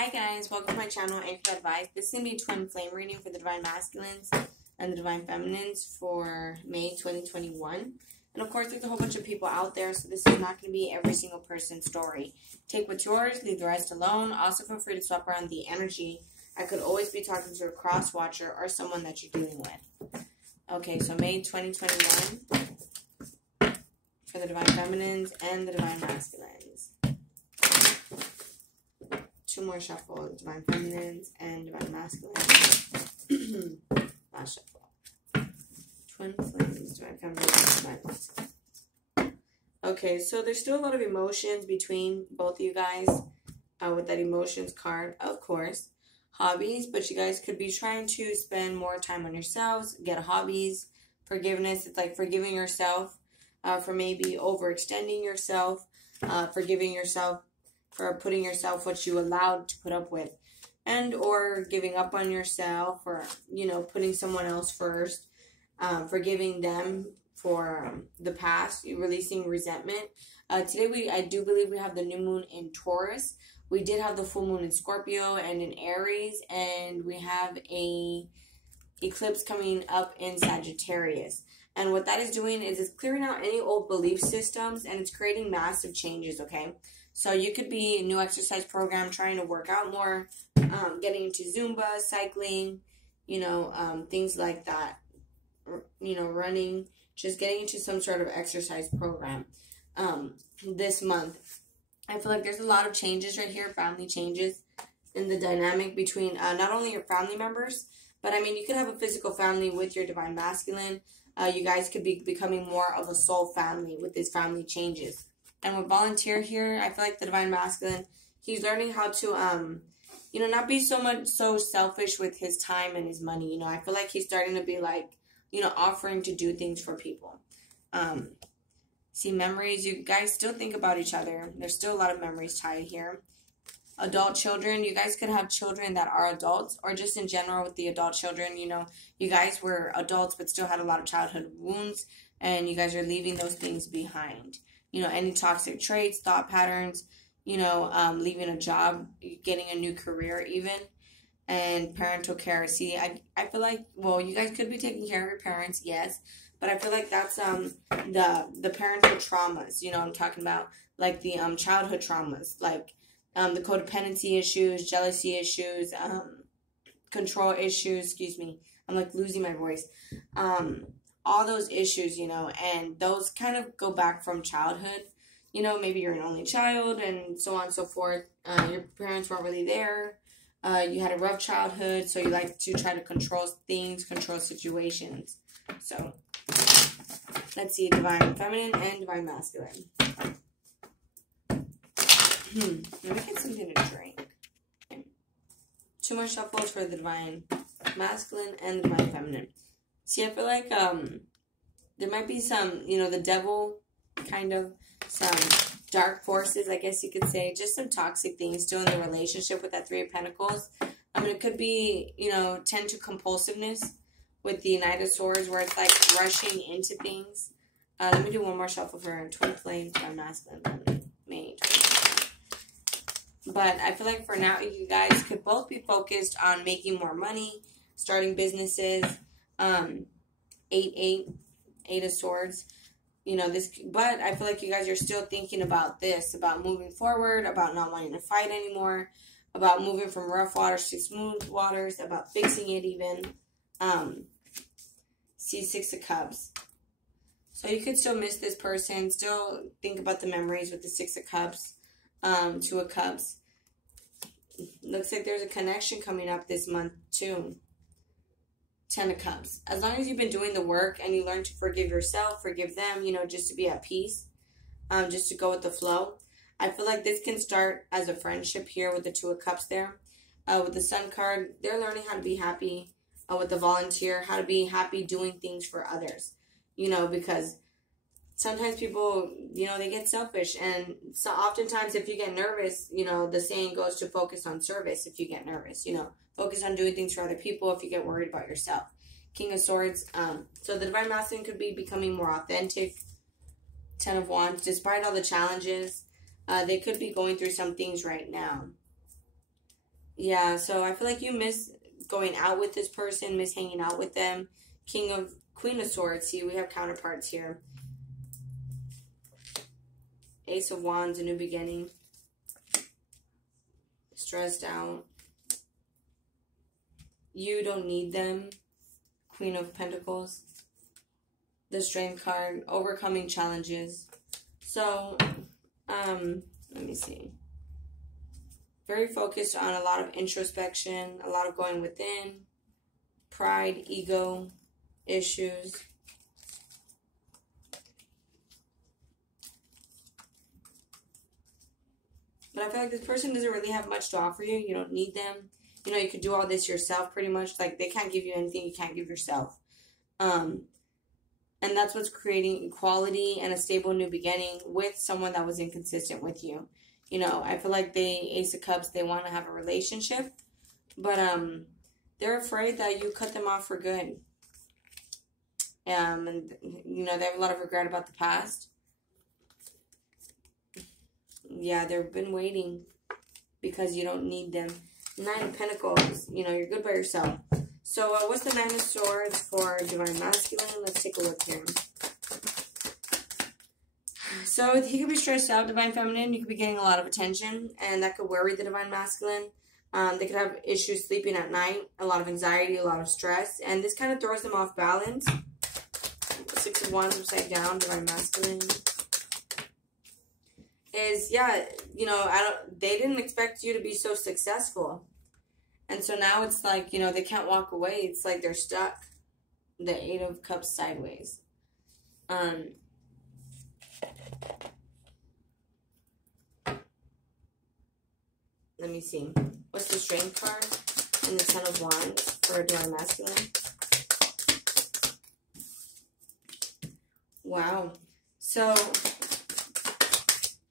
Hi guys, welcome to my channel, AnchoredAdvice. This is going to be a twin flame reading for the Divine Masculines and the Divine Feminines for May 2021. And of course, there's a whole bunch of people out there, so this is not going to be every single person's story. Take what's yours, leave the rest alone. Also, feel free to swap around the energy. I could always be talking to a cross watcher or someone that you're dealing with. Okay, so May 2021 for the Divine Feminines and the Divine Masculines. Two more shuffles, Divine Feminines and Divine Masculines. Last shuffle. Twin Flames, Divine Feminines, Divine Masculines. Okay, so there's still a lot of emotions between both of you guys with that emotions card, of course. Hobbies, but you guys could be trying to spend more time on yourselves, get hobbies. Forgiveness, it's like forgiving yourself for maybe overextending yourself, forgiving yourself for putting yourself what you allowed to put up with, and or giving up on yourself, or putting someone else first, forgiving them for the past, releasing resentment. Today I do believe we have the new moon in Taurus. We did have the full moon in Scorpio and in Aries, and we have a eclipse coming up in Sagittarius. And what that is doing is it's clearing out any old belief systems, and it's creating massive changes, okay? So you could be a new exercise program, trying to work out more, getting into Zumba, cycling, things like that, running, just getting into some sort of exercise program this month. I feel like there's a lot of changes right here, family changes in the dynamic between not only your family members, but I mean, you could have a physical family with your Divine Masculine. You guys could be becoming more of a soul family with these family changes. And with volunteer here, I feel like the Divine Masculine, he's learning how to, not be so selfish with his time and his money. I feel like he's starting to be like, offering to do things for people. See, memories, you guys still think about each other. There's still a lot of memories tied here. Adult children, you guys could have children that are adults, or just in general with the adult children, you guys were adults but still had a lot of childhood wounds, and you guys are leaving those things behind. Any toxic traits, thought patterns, leaving a job, getting a new career even, and parental care. See, I feel like, well, you guys could be taking care of your parents, yes, but I feel like that's the parental traumas, I'm talking about, like the childhood traumas, like the codependency issues, jealousy issues, control issues, excuse me, I'm like losing my voice, all those issues, and those kind of go back from childhood. Maybe you're an only child and so on and so forth. Your parents weren't really there. You had a rough childhood, so you like to try to control things, control situations. So, let's see, Divine Feminine and Divine Masculine. Let me get something to drink. Okay. Two more shuffles for the Divine Masculine and the Divine Feminine. See, I feel like there might be some, the devil, kind of, some dark forces, I guess you could say. Just some toxic things still in the relationship with that Three of Pentacles. I mean, it could be, tend to compulsiveness with the Knight of Swords, where it's like rushing into things. Let me do one more shuffle for Twin Flame, Divine Masculine, May 2021. But I feel like for now, you guys could both be focused on making more money, starting businesses. 8 of Swords, but I feel like you guys are still thinking about this, about moving forward, about not wanting to fight anymore, about moving from rough waters to smooth waters, about fixing it even. See, 6 of Cups. So you could still miss this person, still think about the memories with the 6 of Cups, 2 of Cups. Looks like there's a connection coming up this month too. 10 of Cups. As long as you've been doing the work and you learn to forgive yourself, forgive them, just to be at peace, just to go with the flow. I feel like this can start as a friendship here with the 2 of Cups there. With the Sun card, they're learning how to be happy. With the Volunteer, how to be happy doing things for others. Because sometimes people, they get selfish. And so oftentimes if you get nervous, the saying goes to focus on service if you get nervous, Focus on doing things for other people if you get worried about yourself. King of Swords. So the Divine Masculine could be becoming more authentic. 10 of Wands. Despite all the challenges, they could be going through some things right now. Yeah, so I feel like you miss going out with this person, miss hanging out with them. Queen of Swords. See, we have counterparts here. Ace of Wands, a new beginning. Stressed out. You don't need them. Queen of Pentacles. The Strength card. Overcoming challenges. So, let me see. Very focused on a lot of introspection, a lot of going within, pride, ego issues. But I feel like this person doesn't really have much to offer you. You don't need them. You know, you could do all this yourself pretty much. Like, they can't give you anything you can't give yourself. And that's what's creating equality and a stable new beginning with someone that was inconsistent with you. You know, I feel like Ace of Cups, they want to have a relationship, but they're afraid that you cut them off for good. And, you know, they have a lot of regret about the past. Yeah, they've been waiting because you don't need them. Nine of Pentacles, you know, you're good by yourself. So, what's the Nine of Swords for Divine Masculine? Let's take a look here. So, he could be stressed out, Divine Feminine. You could be getting a lot of attention, and that could worry the Divine Masculine. They could have issues sleeping at night, a lot of anxiety, a lot of stress, and this kind of throws them off balance. Six of Wands upside down, Divine Masculine. Is, yeah, you know, they didn't expect you to be so successful. And so now it's like, you know, they can't walk away. It's like they're stuck. The Eight of Cups sideways. Let me see. What's the Strength card? And the Ten of Wands for Divine Masculine. Wow. So,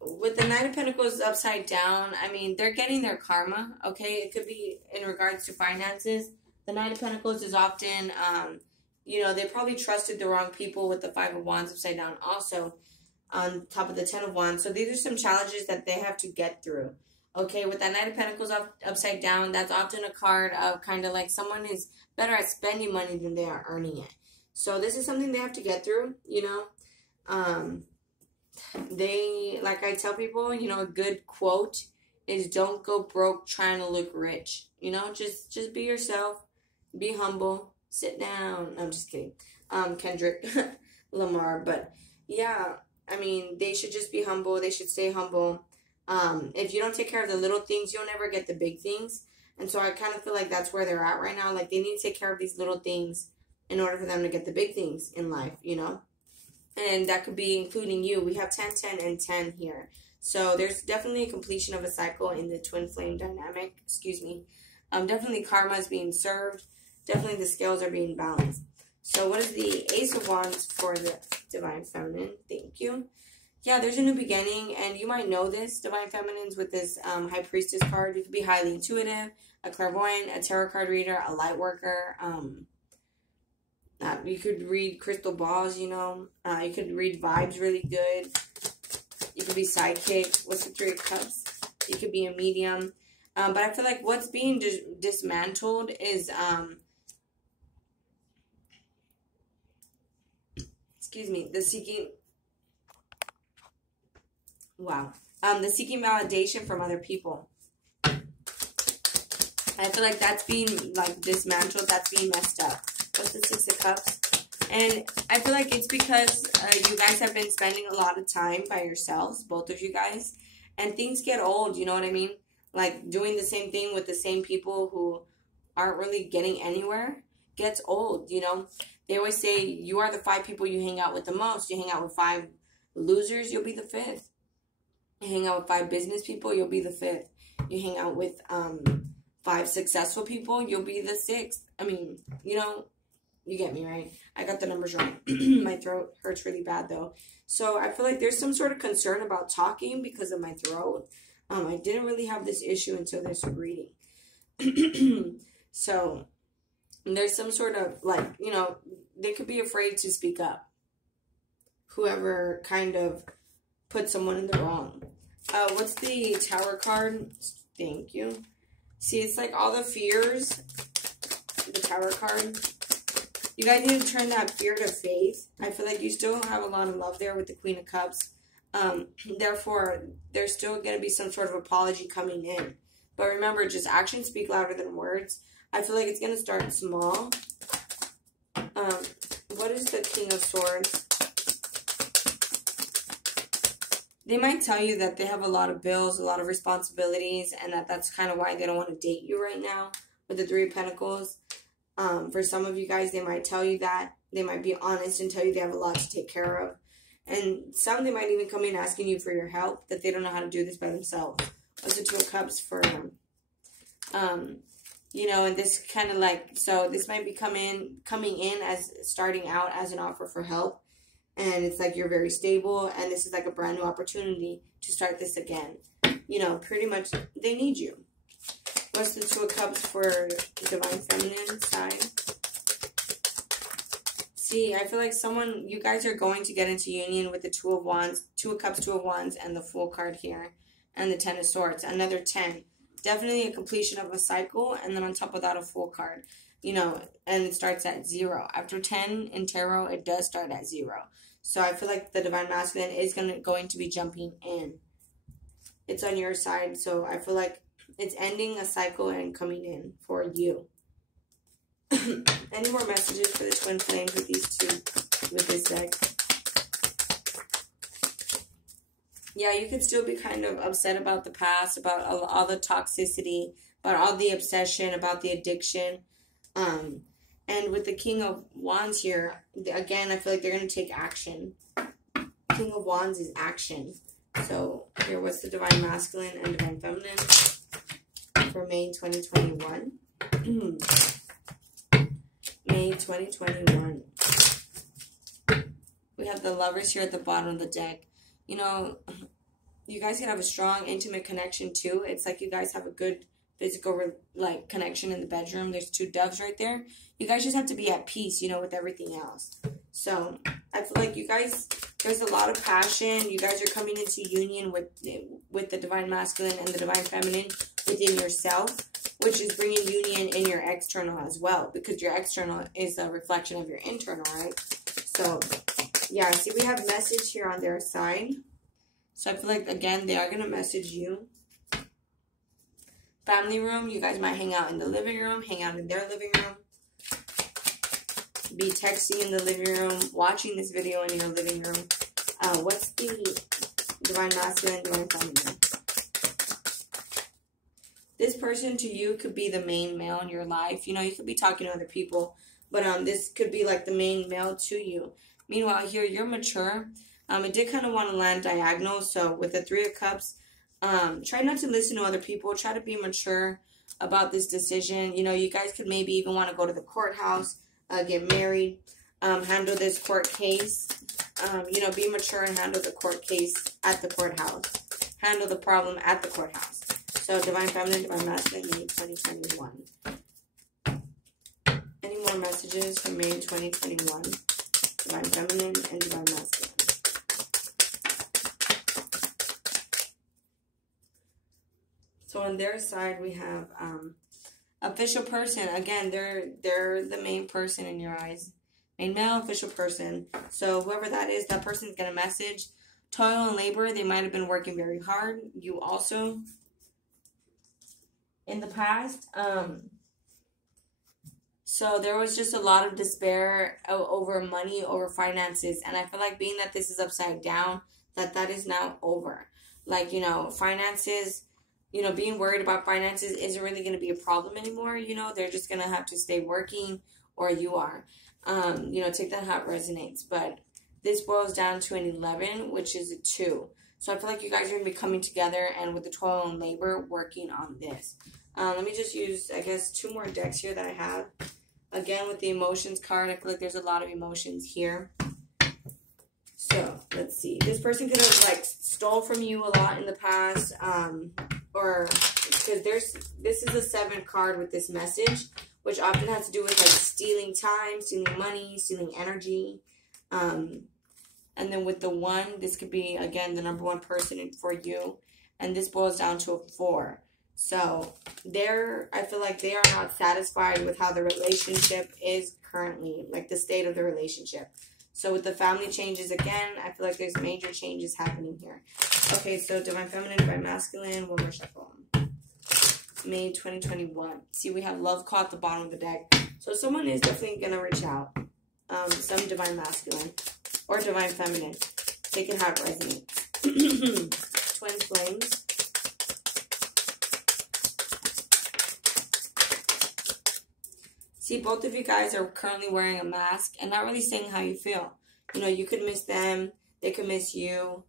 with the Nine of Pentacles upside down, I mean, they're getting their karma, okay? It could be in regards to finances. The Nine of Pentacles is often, you know, they probably trusted the wrong people with the Five of Wands upside down also on top of the Ten of Wands. So these are some challenges that they have to get through. Okay, with that Knight of Pentacles upside down, that's often a card of kind of like someone is better at spending money than they are earning it. So this is something they have to get through, you know. They, like I tell people, you know, a good quote is don't go broke trying to look rich. You know, just be yourself, be humble, sit down. No, I'm just kidding. Kendrick Lamar. But yeah, I mean, they should just be humble. They should stay humble. If you don't take care of the little things, you'll never get the big things. And so I kind of feel like that's where they're at right now. Like, they need to take care of these little things in order for them to get the big things in life, you know? And that could be including you. We have 10, 10, and 10 here. So there's definitely a completion of a cycle in the twin flame dynamic. Excuse me. Definitely karma is being served. Definitely the scales are being balanced. So what is the Ace of Wands for the Divine Feminine? Thank you. Yeah, there's a new beginning, and you might know this, Divine Feminines, with this High Priestess card. You could be highly intuitive, a clairvoyant, a tarot card reader, a light worker. You could read crystal balls, you know. You could read vibes really good. You could be psychic. What's the Three of Cups? You could be a medium. But I feel like what's being dismantled is, excuse me, the seeking... Wow. The seeking validation from other people. I feel like that's being, like, dismantled. That's being messed up. What's the Six of Cups? And I feel like it's because you guys have been spending a lot of time by yourselves, both of you guys. And things get old, you know what I mean? Like, doing the same thing with the same people who aren't really getting anywhere gets old, you know? They always say, you are the 5 people you hang out with the most. You hang out with 5 losers, you'll be the 5th. You hang out with 5 business people, you'll be the 5th. You hang out with 5 successful people, you'll be the 6th. I mean, you know, you get me, right? I got the numbers wrong. My throat hurts really bad, though. So I feel like there's some sort of concern about talking because of my throat. I didn't really have this issue until this reading. So there's some sort of, like, you know, they could be afraid to speak up. Whoever kind of put someone in the wrong. What's the Tower card? Thank you. See, it's like all the fears, the Tower card. You guys need to turn that fear to faith. I feel like you still have a lot of love there with the Queen of Cups. Therefore, there's still going to be some sort of apology coming in. But remember, just actions speak louder than words. I feel like it's going to start small. What is the King of Swords? They might tell you that they have a lot of bills, a lot of responsibilities, and that's kind of why they don't want to date you right now with the Three of Pentacles. For some of you guys, they might tell you that. They might be honest and tell you they have a lot to take care of. And some, they might even come in asking you for your help, that they don't know how to do this by themselves. What's the Two of Cups for them? You know, and this kind of like, so this might be coming in as starting out as an offer for help. And it's like you're very stable, and this is like a brand new opportunity to start this again. You know, pretty much they need you. What's the Two of Cups for Divine Feminine side? See, I feel like you guys are going to get into union with the Two of Wands, Two of Cups, Two of Wands, and the Fool card here. And the Ten of Swords, another 10. Definitely a completion of a cycle, and then on top of that, a Fool card. You know, and it starts at 0. After 10 in tarot, it does start at 0. So I feel like the Divine Masculine is going to be jumping in. It's on your side, so I feel like it's ending a cycle and coming in for you. Any more messages for the Twin Flames with these two, with this deck? Yeah, you could still be kind of upset about the past, about all the toxicity, about all the obsession, about the addiction. And with the King of Wands here, again, I feel like they're going to take action. King of Wands is action. So here, what's the Divine Masculine and Divine Feminine for May 2021? May 2021. We have the Lovers here at the bottom of the deck. You know, you guys can have a strong, intimate connection, too. It's like you guys have a good physical, like, connection in the bedroom. There's two doves right there. You guys just have to be at peace, you know, with everything else. So, I feel like you guys, there's a lot of passion. You guys are coming into union with the Divine Masculine and the Divine Feminine within yourself, which is bringing union in your external as well, because your external is a reflection of your internal, right? So, yeah, see, we have message here on their side. So I feel like, again, they are going to message you. Family room, you guys might hang out in the living room, hang out in their living room. Be texting in the living room, watching this video in your living room. What's the Divine Masculine, Divine Feminine? This person to you could be the main male in your life. You know, you could be talking to other people, but this could be like the main male to you. Meanwhile, here, you're mature. It did kind of want to land diagonal. So with the Three of Cups, try not to listen to other people. Try to be mature about this decision. You know, you guys could maybe even want to go to the courthouse, get married, handle this court case. You know, be mature and handle the court case at the courthouse. Handle the problem at the courthouse. So Divine Feminine, Divine Masculine, May 2021. Any more messages for May 2021? Divine Feminine and Divine Masculine. So on their side, we have official person. Again, they're the main person in your eyes. Main male, official person. So whoever that is, that person is going to message. Toil and labor, they might have been working very hard. You also, in the past. So there was just a lot of despair over money, over finances. And I feel like being that this is upside down, that is now over. Like, you know, finances, you know, being worried about finances isn't really going to be a problem anymore. You know, they're just going to have to stay working, or you are. You know, take that how it resonates. But this boils down to an 11, which is a 2. So I feel like you guys are going to be coming together and with the toil and labor working on this. Let me just use, I guess, 2 more decks here that I have. Again, with the emotions card, I feel like there's a lot of emotions here. So, let's see. This person could have, like, stole from you a lot in the past. Or, because this is a 7 card with this message, which often has to do with, like, stealing time, stealing money, stealing energy. And then with the 1, this could be, again, the number 1 person for you. And this boils down to a 4. So I feel like they are not satisfied with how the relationship is currently, like the state of the relationship. So with the family changes again, I feel like there's major changes happening here. Okay, so Divine Feminine, Divine Masculine, one more shuffle. May 2021. See, we have Love Call at the bottom of the deck. So someone is definitely going to reach out. Some Divine Masculine or Divine Feminine. Take it how it resonates. Twin Flames. See, both of you guys are currently wearing a mask and not really saying how you feel. You know, you could miss them. They could miss you.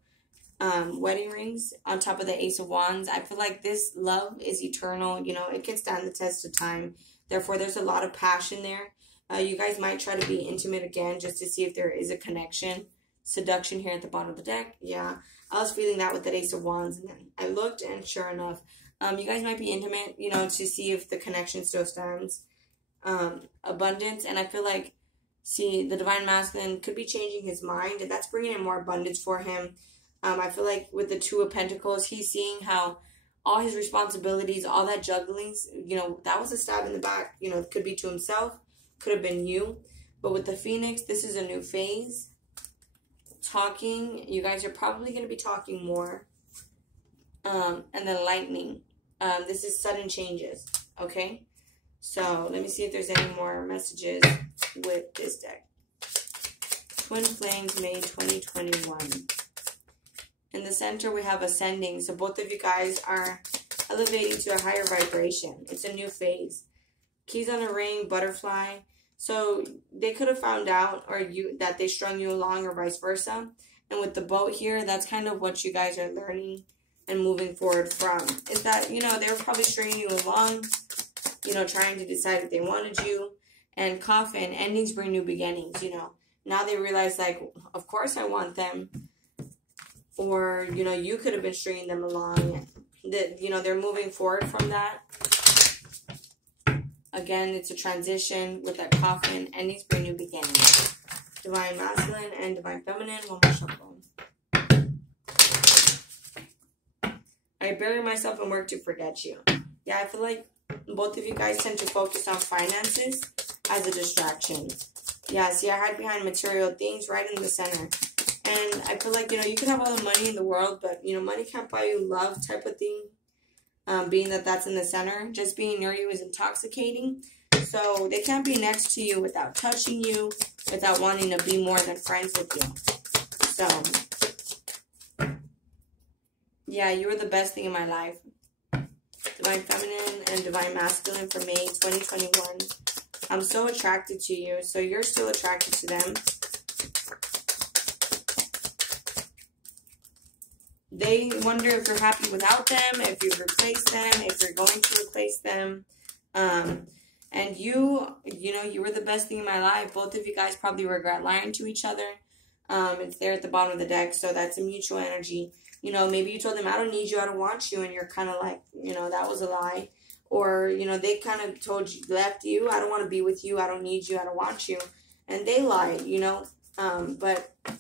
Wedding rings on top of the Ace of Wands. I feel like this love is eternal. You know, it can stand the test of time. Therefore, there's a lot of passion there. You guys might try to be intimate again just to see if there is a connection. Seduction here at the bottom of the deck. Yeah, I was feeling that with the Ace of Wands. And then I looked and sure enough, you guys might be intimate, you know, to see if the connection still stands. Abundance, and I feel like, see, the Divine Masculine could be changing his mind, and that's bringing in more abundance for him. I feel like with the Two of Pentacles, he's seeing how all his responsibilities, all that juggling, you know, that was a stab in the back. You know, it could be to himself, could have been you. But with the Phoenix, this is a new phase. Talking, you guys are probably going to be talking more. And then Lightning. This is sudden changes, okay? So, let me see if there's any more messages with this deck. Twin Flames, May 2021. In the center, we have Ascending. So, both of you guys are elevating to a higher vibration. It's a new phase. Keys on a ring, butterfly. So, they could have found out that they strung you along or vice versa. And with the boat here, that's kind of what you guys are learning and moving forward from. Is that, you know, they were probably stringing you along, you know, trying to decide if they wanted you. And Coffin, endings bring new beginnings, you know. Now they realize, like, of course I want them. Or, you know, you could have been stringing them along. That, you know, they're moving forward from that. Again, it's a transition with that Coffin. Endings bring new beginnings. Divine Masculine and Divine Feminine. One more shuffle. I bury myself and work to forget you. Yeah, I feel like both of you guys tend to focus on finances as a distraction. Yeah, see, I hide behind material things right in the center. And I feel like, you know, you can have all the money in the world, but, you know, money can't buy you love type of thing. Being that that's in the center. Just being near you is intoxicating. So they can't be next to you without touching you, without wanting to be more than friends with you. So, yeah, you were the best thing in my life. Divine Feminine and Divine Masculine for May 2021. I'm so attracted to you, so you're still attracted to them. They wonder if you're happy without them, if you've replaced them, if you're going to replace them. And you know, you were the best thing in my life. Both of you guys probably regret lying to each other. It's there at the bottom of the deck, so that's a mutual energy. You know, maybe you told them, I don't need you, I don't want you, and you're kind of like, you know, that was a lie. Or, you know, they kind of told you, left you, I don't want to be with you, I don't need you, I don't want you. And they lied, you know,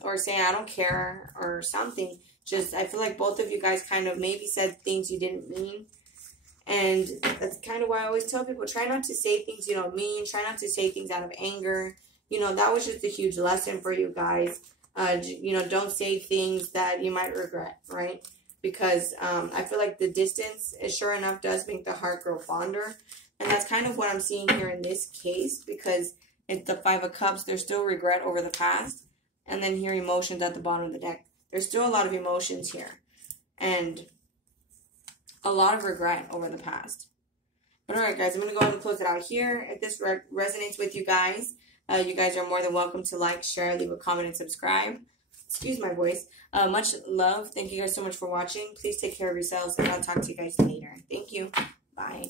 or saying, I don't care, or something. Just, I feel like both of you guys kind of maybe said things you didn't mean. And that's kind of why I always tell people, try not to say things you don't mean. Try not to say things out of anger. You know, that was just a huge lesson for you guys. You know, don't say things that you might regret, right? Because I feel like the distance, sure enough, does make the heart grow fonder. And that's kind of what I'm seeing here in this case. Because it's the Five of Cups. There's still regret over the past. And then here, emotions at the bottom of the deck. There's still a lot of emotions here. And a lot of regret over the past. But alright guys, I'm going to go ahead and close it out here. If this resonates with you guys are more than welcome to like, share, leave a comment, and subscribe. Excuse my voice. Much love. Thank you guys so much for watching. Please take care of yourselves, and I'll talk to you guys later. Thank you. Bye.